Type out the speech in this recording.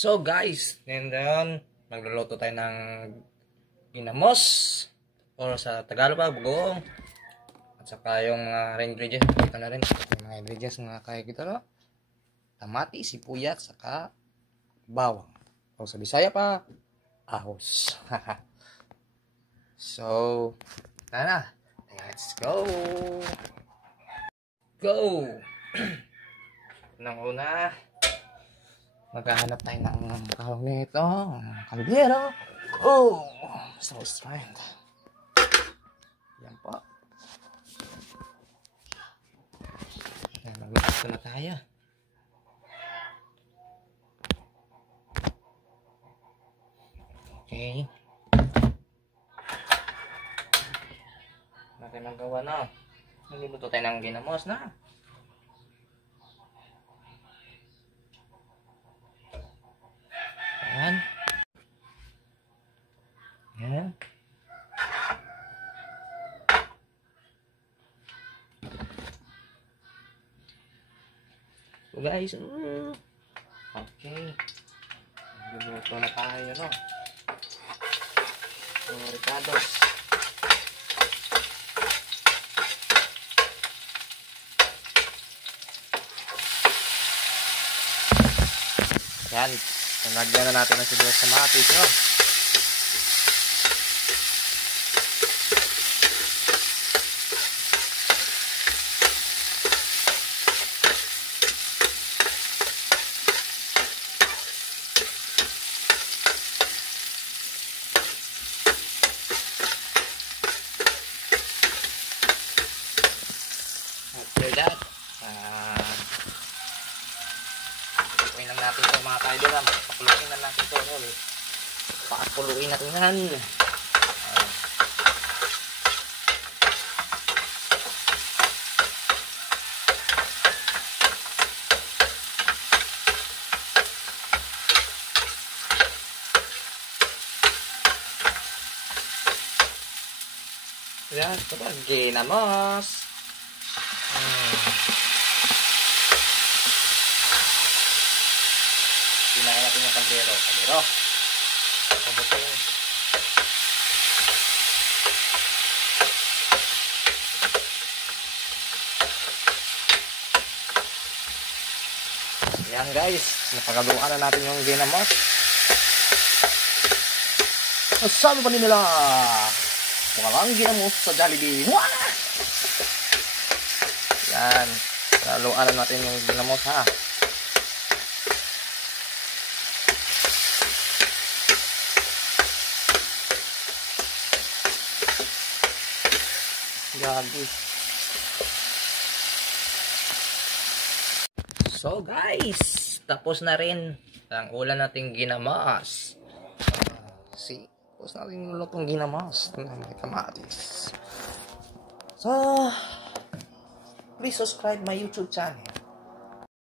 So guys, ngayon magluluto tayo ng ginamos or sa Tagalog pa, bugong. At saka yung mga ingredients, ito na rin. Yung mga ingredients na kaya kita no? Tamati, sibuyat, saka bawang. O sa Bisaya pa, ahos. So, tara, let's go! Go! Unang una, maghahanap tayo ng kahong nito, kaldero. Oh, so strength. Yan po. Yan, mag-mix na tayo. Okay. Natin ang gawa na. Naluluto tayo ng ginamos na. Yan. Yan. So guys, okay. Luluto na tayo, no? So, ricados. Yan. Nalagyan na natin ang sibuyas sa kamatis, no? After that, pakuluin lang natin ito mga kaibigan. Pakuluin lang natin ito. Pakuluin natin yan. Yan, ito ba? Ginamos. Pinahin natin yung kaldero. Pabutin. Yan guys, napagaluan na natin yung ginamos. Sabi pa nila, walang ginamos sa Jollibee. Yan, haluan na natin yung ginamos ha. Gagi. So guys, tapos na rin ang ulam nating ginamos. See, tapos na rin yung lutong ginamos na may kamatis. So, please subscribe my YouTube channel.